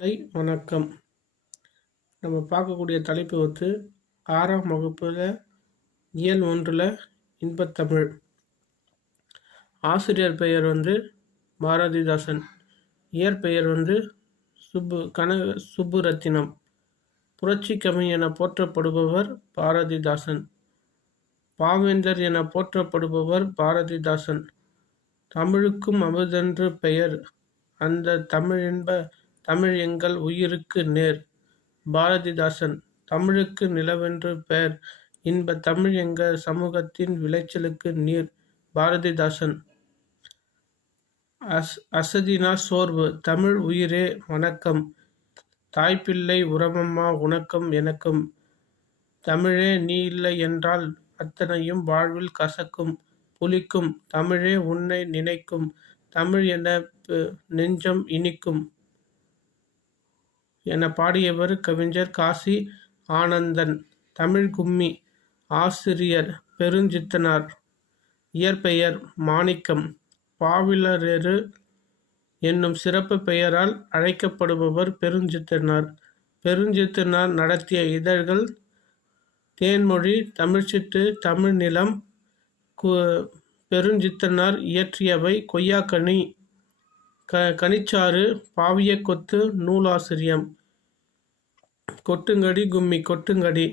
காலை வணக்கம். நம்ம பார்க்கக்கூடிய தலைப்பு வந்து 6ஆம் வகுப்பில் இயல் 1ல் இன்பத்தமிழ். ஆசிரியர் பெயர் வந்து பாரதிதாசன். இயற்பெயர் வந்து சுப்புரத்தினம். புரட்சி கவி என போற்றப்படுபவர் பாரதிதாசன். பாவேந்தர் என போற்றப்படுபவர் பாரதிதாசன். தமிழுக்கும் அமுதென்று பெயர், அந்த தமிழ் எங்கள் உயிருக்கு நேர். பாரதிதாசன். தமிழுக்கு நிலவென்று பெயர், இன்பத் தமிழ் எங்கள் சமூகத்தின் விளைச்சலுக்கு நீர். பாரதிதாசன். அசதினா சோர்வு. தமிழ் உயிரே வணக்கம், தாய்ப்பிள்ளை உரமம்மா உனக்கும் எனக்கும். தமிழே நீ இல்லை என்றால் அத்தனையும் வாழ்வில் கசக்கும் புளிக்கும். தமிழே உன்னை நினைக்கும், தமிழ் என நெஞ்சம் இனிக்கும் என பாடியவர் கவிஞர் காசி ஆனந்தன். தமிழ் கும்மி. ஆசிரியர் பெருஞ்சித்தனார். இயற்பெயர் மாணிக்கம். பாவிலரேறு என்னும் சிறப்பு பெயரால் அழைக்கப்படுபவர் பெருஞ்சித்தனார். பெருஞ்சித்தனார் நடத்திய இதழ்கள் தேன்மொழி, தமிழ்ச்சிட்டு, தமிழ் நிலம். பெருஞ்சித்தனார் இயற்றியவை கொய்யாக்கனி, கனிச்சாறு, பாவியக்கொத்து, நூலாசிரியம். கொட்டுங்கடி கும்மி கொட்டுங்கடி,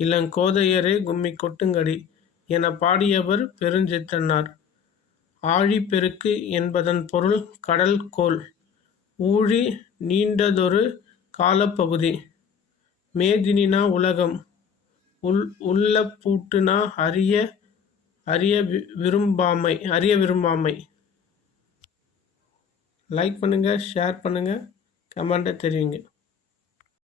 இளங்கோதையரே கும்மி கொட்டுங்கடி என பாடியவர் பெருஞ்சித்தனார். ஆழிப்பெருக்கு என்பதன் பொருள் கடல் கோள். ஊழி நீண்டதொரு காலப்பகுதி. மேதினினா உலகம். உள்ளப்பூட்டுனா அறிய விரும்பாமை. லைக் பண்ணுங்கள், ஷேர் பண்ணுங்கள், கமெண்ட்டை தெரிவிங்க.